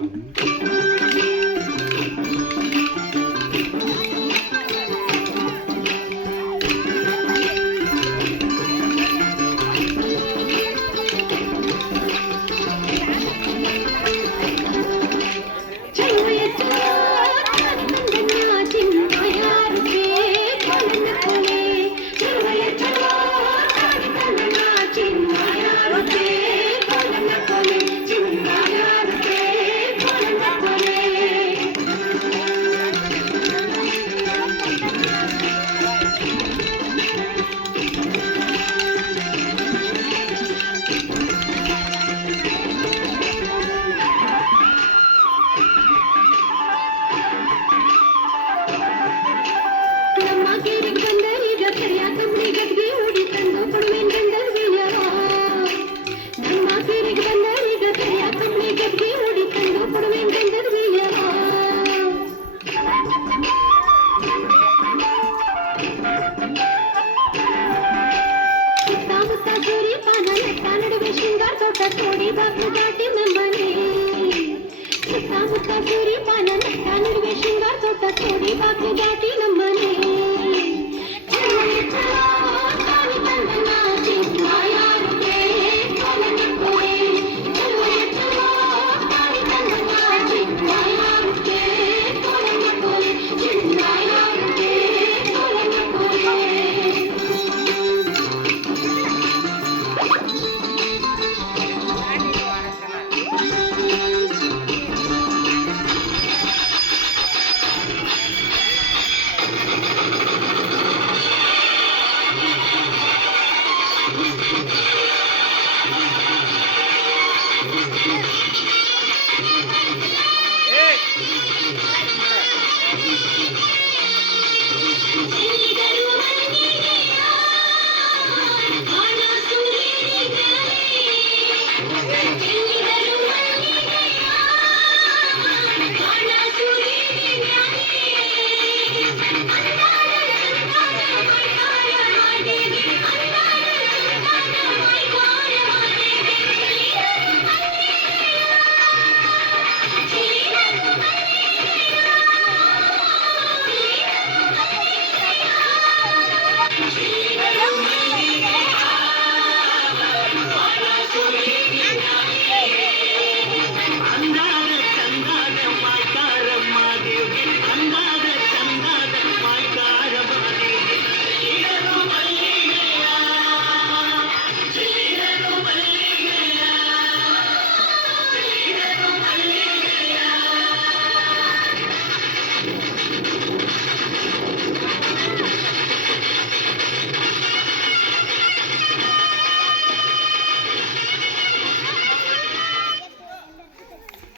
Música थोडी बाबू दाटी मने। मुक्ता मुक्ता पूरी पाना नट्टा निर्वे शिंगार छोटा तो थोडी बाबू दाटी मने।